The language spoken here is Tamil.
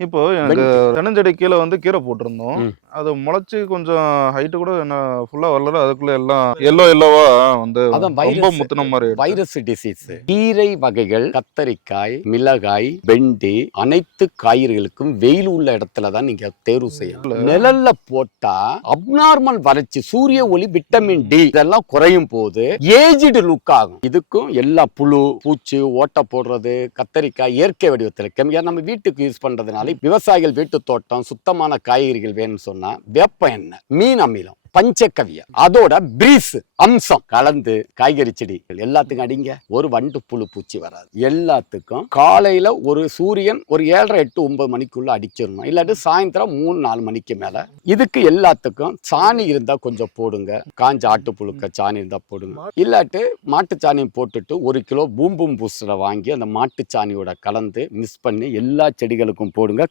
இப்போ எனக்கு வெண்டி. தென்னஞ்செடி கீழ வந்து கீரை போட்டிருந்தோம். ம். அது முளைச்சு கொஞ்சம் ஹைட் கூட என்ன ஃபுல்லா வரல. அதுக்குள்ள எல்லாம் எல்லோவா வந்து அதான் ரொம்ப வைரஸ். முத்துன மாரி ஆயிடுச்சு. Virus disease. கீரை வகைகள், கத்தரிக்காய், மிளகாய், வெண்டி அனைத்து காய்கறிகளுக்கும் வெயில் உள்ள இடத்துல தான் நீங்க தேர்வு செய்யணும். நிழல்ல போட்டா அப்நார்மல் வறட்சி, சூரிய ஒளி, விட்டமின் டி இதெல்லாம் குறையும் போது ஏஜ்டு லுக் ஆகும். இதுக்கும் எல்லா புழு, பூச்சி, ஓட்டை போடுறது, கத்தரிக்காய் இயற்கை வடிவத்தில் கெமிக்கல் நம்ம வீட்டுக்கு யூஸ் பண்றதுனால விவசாயிகள் வீட்டு தோட்டம் சுத்தமான காய்கறிகள் வேணும்னு சொன்னா வேப்ப எண்ணெய், மீன் அமிலம், பஞ்சகவியம் அதோட பிரீஸ் அம்சம் கலந்து காய்கறி செடிகள் எல்லாத்துக்கும் அடிங்க. ஒரு வண்டு புழு பூச்சி வராது. எல்லாத்துக்கும் காலையில ஒரு சூரியன் ஒரு 7:30 8 9 மணிக்குள்ள அடிச்சிடணும். இல்லாட்டி சாயந்தரம் 3 4 மணிக்கு மேல. இதுக்கு எல்லாத்துக்கும் சாணி இருந்தா கொஞ்சம் போடுங்க. காஞ்ச ஆட்டுப்புழுக்க சாணி இருந்தா போடுங்க. இல்லாட்டி மாட்டு சாணி போட்டுட்டு 1 கிலோ பூம்பும் பூஸ்டரை வாங்கி அந்த மாட்டு சாணியோட கலந்து மிக்ஸ் பண்ணி எல்லா செடிகளுக்கும் போடுங்க.